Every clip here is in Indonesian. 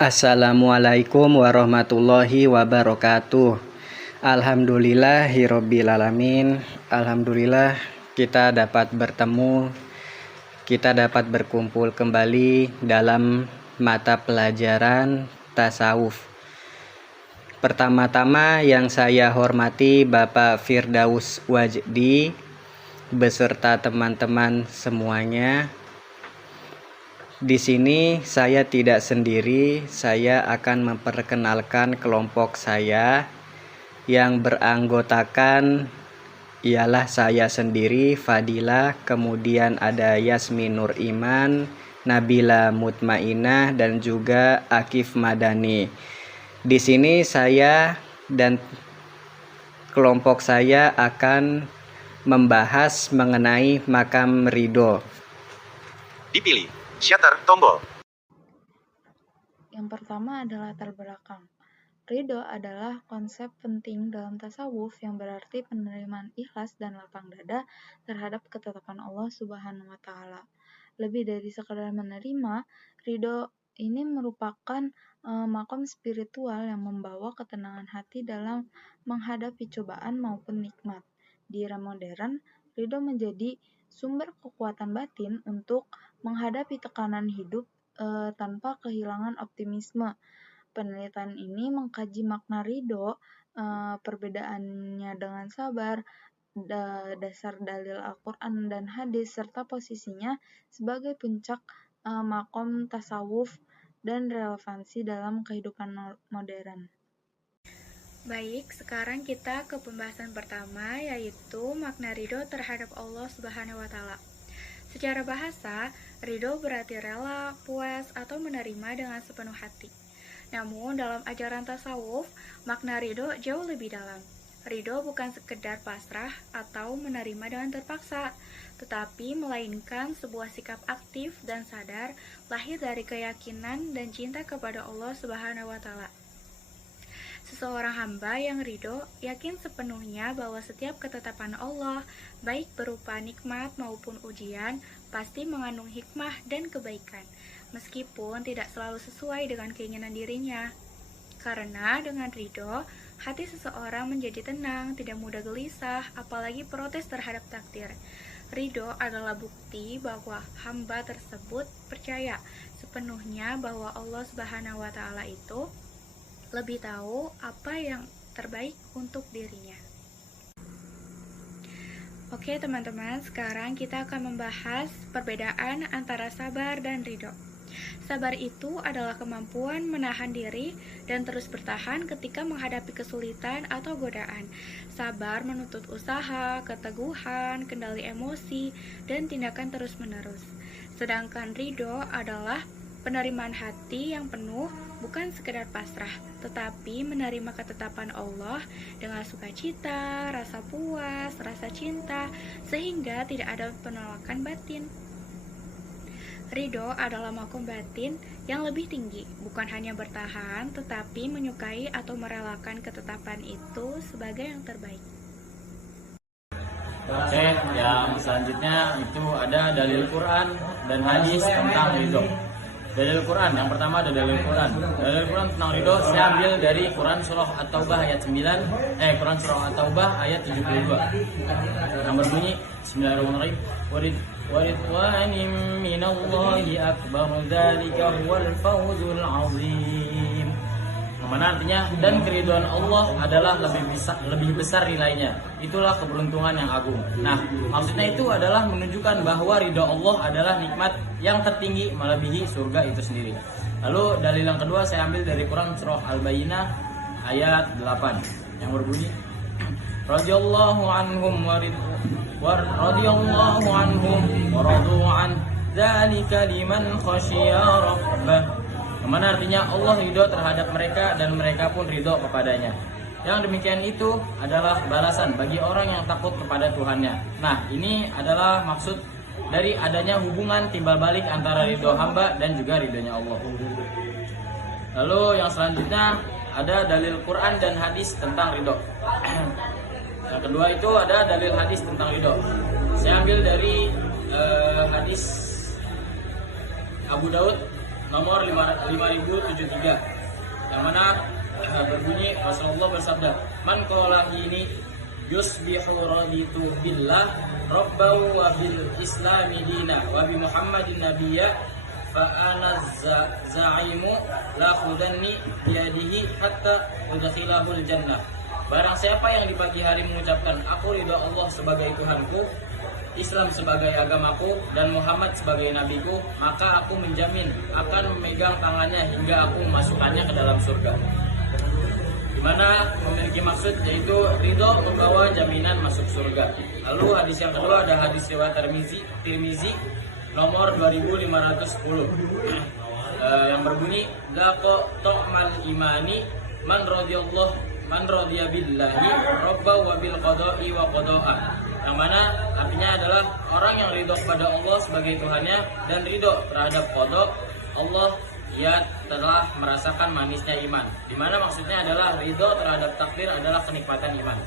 Assalamualaikum warahmatullahi wabarakatuh. Alhamdulillahirobbilalamin. Alhamdulillah kita dapat bertemu, kita dapat berkumpul kembali dalam mata pelajaran tasawuf. Pertama-tama yang saya hormati Bapak Firdaus Wajdi beserta teman-teman semuanya. Di sini saya tidak sendiri, saya akan memperkenalkan kelompok saya yang beranggotakan ialah saya sendiri, Fadilah, kemudian ada Yasmin Nur Iman, Nabila Mutmainah, dan juga Akif Madani. Di sini saya dan kelompok saya akan membahas mengenai makam ridho. Dipilih. Shutter tombol. Yang pertama adalah latar belakang. Ridho adalah konsep penting dalam tasawuf yang berarti penerimaan ikhlas dan lapang dada terhadap ketetapan Allah Subhanahu wa Ta'ala. Lebih dari sekadar menerima, ridho ini merupakan makom spiritual yang membawa ketenangan hati dalam menghadapi cobaan maupun nikmat. Di era modern, ridho menjadi sumber kekuatan batin untuk menghadapi tekanan hidup tanpa kehilangan optimisme. Penelitian ini mengkaji makna ridho, perbedaannya dengan sabar, dasar dalil Al-Quran dan hadis, serta posisinya sebagai puncak makom tasawuf dan relevansi dalam kehidupan modern. Baik, sekarang kita ke pembahasan pertama, yaitu makna ridho terhadap Allah Subhanahu wa Ta'ala. Secara bahasa, ridho berarti rela, puas, atau menerima dengan sepenuh hati. Namun, dalam ajaran tasawuf, makna ridho jauh lebih dalam. Ridho bukan sekedar pasrah atau menerima dengan terpaksa, tetapi melainkan sebuah sikap aktif dan sadar lahir dari keyakinan dan cinta kepada Allah Subhanahu wa Ta'ala. Seseorang hamba yang ridho yakin sepenuhnya bahwa setiap ketetapan Allah, baik berupa nikmat maupun ujian, pasti mengandung hikmah dan kebaikan, meskipun tidak selalu sesuai dengan keinginan dirinya. Karena dengan ridho, hati seseorang menjadi tenang, tidak mudah gelisah, apalagi protes terhadap takdir. Ridho adalah bukti bahwa hamba tersebut percaya sepenuhnya bahwa Allah Subhanahu wa Ta'ala itu lebih tahu apa yang terbaik untuk dirinya. Oke teman-teman, sekarang kita akan membahas perbedaan antara sabar dan ridho. Sabar itu adalah kemampuan menahan diri dan terus bertahan ketika menghadapi kesulitan atau godaan. Sabar menuntut usaha, keteguhan, kendali emosi, dan tindakan terus-menerus. Sedangkan ridho adalah penerimaan hati yang penuh, bukan sekedar pasrah, tetapi menerima ketetapan Allah dengan sukacita, rasa puas, rasa cinta, sehingga tidak ada penolakan batin. Ridho adalah makom batin yang lebih tinggi, bukan hanya bertahan, tetapi menyukai atau merelakan ketetapan itu sebagai yang terbaik. Oke, yang selanjutnya itu ada dalil Quran dan hadis tentang ridho. Dalil Quran, yang pertama ada dalil Quran. Dalil Quran tentang ridho saya ambil dari Quran surah At-Taubah ayat 9, Quran surah At-Taubah ayat 72. Yang berbunyi Bismillahirrahmanirrahim. Waridwanim minallahi akbar dzalika huwal fawzul azim. Mana artinya dan keridhaan Allah adalah lebih besar nilainya. Itulah keberuntungan yang agung. Nah, maksudnya itu adalah menunjukkan bahwa ridha Allah adalah nikmat yang tertinggi melebihi surga itu sendiri. Lalu dalil yang kedua saya ambil dari Quran surah Al-Bayyinah ayat 8 yang berbunyi radhiyallahu anhum wa radu an dzalika liman khasyiya rabbah. Mana artinya Allah ridho terhadap mereka dan mereka pun ridho kepadanya. Yang demikian itu adalah balasan bagi orang yang takut kepada Tuhannya. Nah, ini adalah maksud dari adanya hubungan timbal balik antara ridho hamba dan juga ridhonya Allah. Lalu yang selanjutnya ada dalil Quran dan hadis tentang ridho. Yang kedua itu ada dalil hadis tentang ridho. Saya ambil dari hadis Abu Daud nomor 5073, yang mana berbunyi Rasulullah bersabda, "Man qala ini yusbihu raditu billah rabbahu wa bil islami dina wa bi Muhammadin nabiyya fa ana za'imu la khudanni biyadihi hatta udkhilahul jannah." Barang siapa yang di pagi hari mengucapkan, "Aku ridho Allah sebagai Tuhanku, Islam sebagai agamaku, dan Muhammad sebagai nabiku," maka aku menjamin akan memegang tangannya hingga aku memasukkannya ke dalam surga. Di mana memiliki maksud yaitu ridho membawa jaminan masuk surga. Lalu hadis yang kedua ada hadis riwayat Tirmizi nomor 2510 yang berbunyi, "Dzaqo ta'mal imani man radiya billahi rabba wa bil qada'i wa qada'a." Yang mana artinya adalah orang yang ridho kepada Allah sebagai Tuhannya dan ridho terhadap qada Allah, ia telah merasakan manisnya iman. Di mana maksudnya adalah ridho terhadap takdir adalah kenikmatan iman.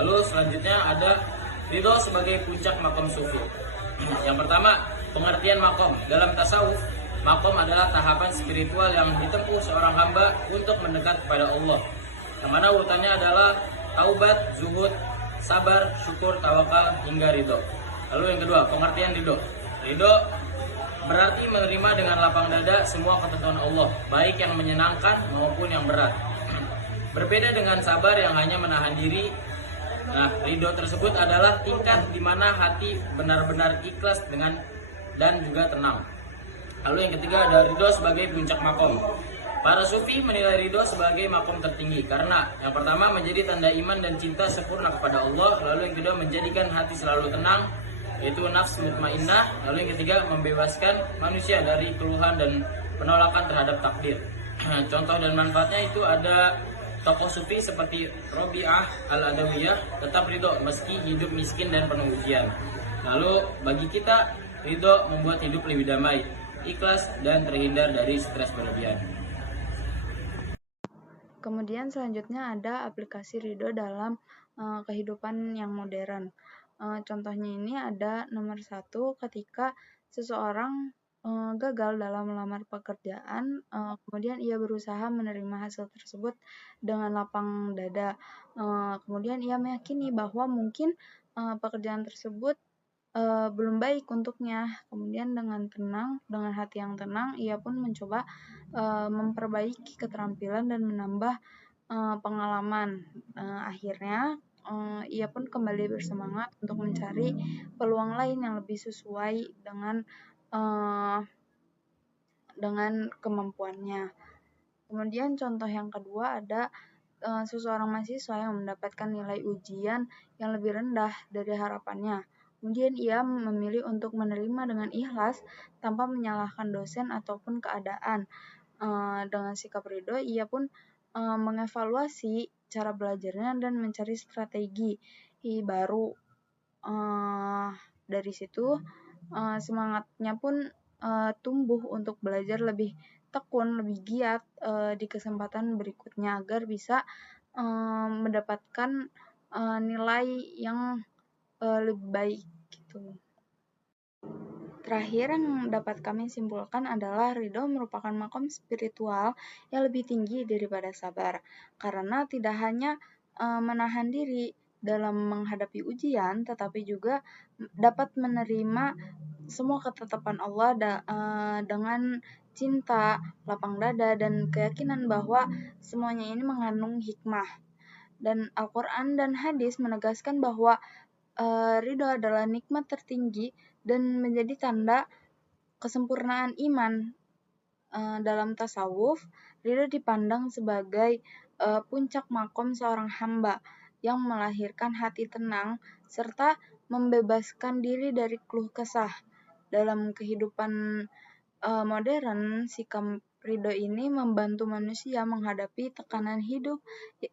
Lalu selanjutnya ada ridho sebagai puncak makom sufi. Yang pertama, pengertian makom dalam tasawuf. Makom adalah tahapan spiritual yang ditempuh seorang hamba untuk mendekat kepada Allah. Yang mana urutannya adalah taubat, zuhud, sabar, syukur, tawakal, hingga ridho. Lalu yang kedua, pengertian ridho. Ridho berarti menerima dengan lapang dada semua ketentuan Allah, baik yang menyenangkan maupun yang berat. Berbeda dengan sabar yang hanya menahan diri. Nah, ridho tersebut adalah tingkat di mana hati benar-benar ikhlas dan juga tenang. Lalu yang ketiga ada ridho sebagai puncak makom. Para sufi menilai ridho sebagai makom tertinggi karena yang pertama menjadi tanda iman dan cinta sempurna kepada Allah. Lalu yang kedua menjadikan hati selalu tenang, yaitu nafs mutmainnah. Lalu yang ketiga membebaskan manusia dari keluhan dan penolakan terhadap takdir. Contoh dan manfaatnya itu ada tokoh sufi seperti Robi'ah al-Adawiyah tetap ridho meski hidup miskin dan penuh ujian. Lalu bagi kita, ridho membuat hidup lebih damai, ikhlas, dan terhindar dari stres berlebihan. Kemudian selanjutnya ada aplikasi ridho dalam kehidupan yang modern. Contohnya ini ada nomor 1, ketika seseorang gagal dalam melamar pekerjaan, kemudian ia berusaha menerima hasil tersebut dengan lapang dada. Kemudian ia meyakini bahwa mungkin pekerjaan tersebut belum baik untuknya. Kemudian dengan hati yang tenang, ia pun mencoba memperbaiki keterampilan dan menambah pengalaman. Akhirnya ia pun kembali bersemangat untuk mencari peluang lain yang lebih sesuai dengan kemampuannya. Kemudian contoh yang kedua ada seseorang mahasiswa yang mendapatkan nilai ujian yang lebih rendah dari harapannya. Kemudian ia memilih untuk menerima dengan ikhlas tanpa menyalahkan dosen ataupun keadaan. Dengan sikap ridho, ia pun mengevaluasi cara belajarnya dan mencari strategi baru. Dari situ semangatnya pun tumbuh untuk belajar lebih tekun, lebih giat di kesempatan berikutnya agar bisa mendapatkan nilai yang lebih baik gitu. Terakhir yang dapat kami simpulkan adalah ridho merupakan makom spiritual yang lebih tinggi daripada sabar, karena tidak hanya menahan diri dalam menghadapi ujian, tetapi juga dapat menerima semua ketetapan Allah dengan cinta, lapang dada, dan keyakinan bahwa semuanya ini mengandung hikmah. Dan Al-Quran dan hadis menegaskan bahwa ridho adalah nikmat tertinggi dan menjadi tanda kesempurnaan iman. Dalam tasawuf, ridho dipandang sebagai puncak makom seorang hamba yang melahirkan hati tenang serta membebaskan diri dari keluh kesah. Dalam kehidupan modern, sikap ridho ini membantu manusia menghadapi tekanan hidup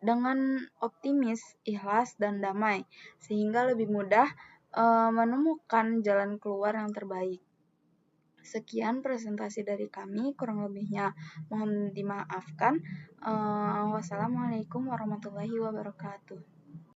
dengan optimis, ikhlas, dan damai, sehingga lebih mudah menemukan jalan keluar yang terbaik. Sekian presentasi dari kami, kurang lebihnya mohon dimaafkan. Wassalamualaikum warahmatullahi wabarakatuh.